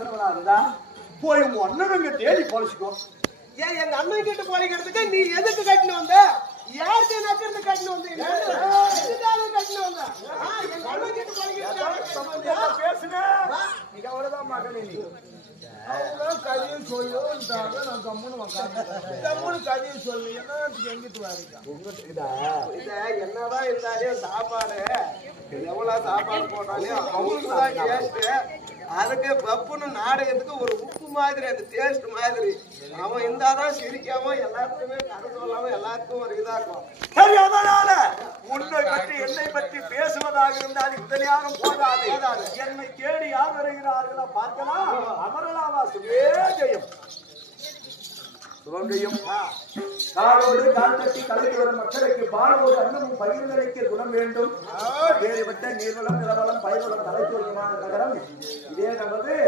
பேசுறவனா இருந்தா போய் உங்க அண்ணனுங்க தேடி பொழைச்சிக்கோ ஏன் எங்க அண்ணன் கிட்ட போலிக்கிறதுக்கு நீ எதுக்கு கட்டினு வந்த? யாருக்கு நக்கிறது கட்டினு வந்த எதுக்காக கட்டினு வந்த? எங்க அண்ணன் கிட்ட போலிக்கிறதுக்கு பேசுன நீங்க அவ்வளவுதான் மகனே நீ. அவங்க கதையை சொல்லுன்றாங்க நான் கம்முன்னு. கம்முன்னு கதையை சொல்லி என்ன எங்கிட்டு வரீங்க? என்னதான் இருந்தாலும் சாப்பாடு. எவ்வளவு சாப்பாடு போட்டாலும் அவங்களுக்கு தான் அதுக்கு பப்புன்னு நாடகத்துக்கு ஒரு உப்பு மாதிரி அந்த டேஸ்ட் மாதிரி. அவன் இருந்தாதான் சிரிக்காம எல்லாத்துக்குமே கதை சொல்லாம எல்லாத்துக்கும் ஒரு இதாக்கும் சரி அதனால உன்னை பற்றி என்னை பற்றி பேசுவதாக இருந்தால் நேரம் போதாது. என்னை தேடி யார் வருகிறார்களோ பார்க்கலாம். அமரலாவா சுவே ஜெயம் சுவங்கையும் காலோடு கால் தட்டி கலந்து வரும் மக்களுக்கு பாலோடு அன்னமும் பயிர் நிலைக்க குணம் வேண்டும். வேறுபட்ட நீர்வளம் நிலவளம் பயிர்வளம் தலைத்து நகரம். இதே நமது